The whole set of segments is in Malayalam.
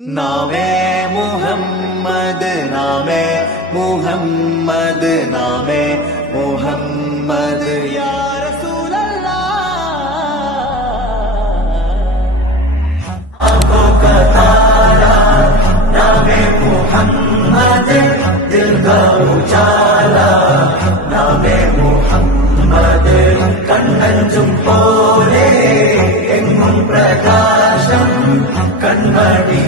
നാമേ മുഹമ്മദ് നാമേ മുഹമ്മദ് നാമേ മുഹമ്മദ് യാ റസൂലല്ലാഹ് ആँखों का तारा नामे मुहम्मद दिल का उजाला नामे मुहम्मद കണ്ണഞ്ചും പോലെ എങ്ങും പ്രകാശം കൺമണി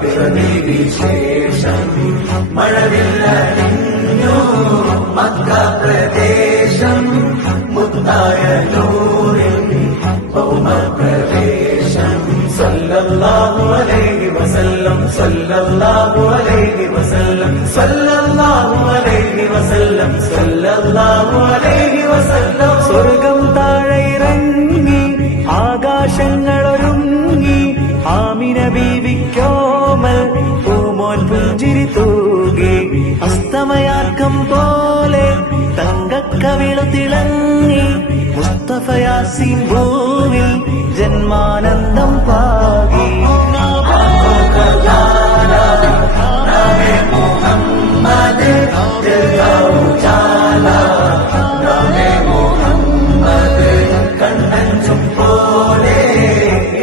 പിറവി വിശേഷം മഴവില്ലണിഞ്ഞു മക്ക പ്രദേശം മുത്തായ നൂറിൽ ഭൗമപ്രവേശം സല്ലല്ലാഹു അലൈഹി വസല്ലം സല്ലല്ലാഹു അലൈഹി വസല്ലം സല്ലല്ലാഹു അലൈഹി വസല്ലം സല്ലല്ലാഹു അലൈഹി വസല്ലം സ്വർഗം താഴെ ഇറങ്ങി ആകാശങ്ങളൊരുങ്ങി ആമിന ബീവിക്കോമൽ പൂമോൻ പുഞ്ചിരി തൂകി അസ്തമയാക്കം പോലെ തങ്കക്കവിളു തിളങ്ങി മുസ്തഫ യാസീൻ ഭൂവിൽ ജന്മാനന്ദം പാകി കണ്ണഞ്ചും പോലെ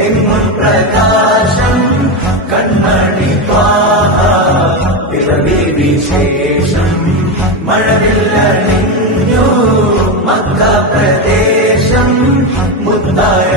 എങ്ങും പ്രകാശം കൺമണി പിറവി വിശേഷം മഴവില്ലണിഞ്ഞു മക്ക പ്രദേശം മുത്തായ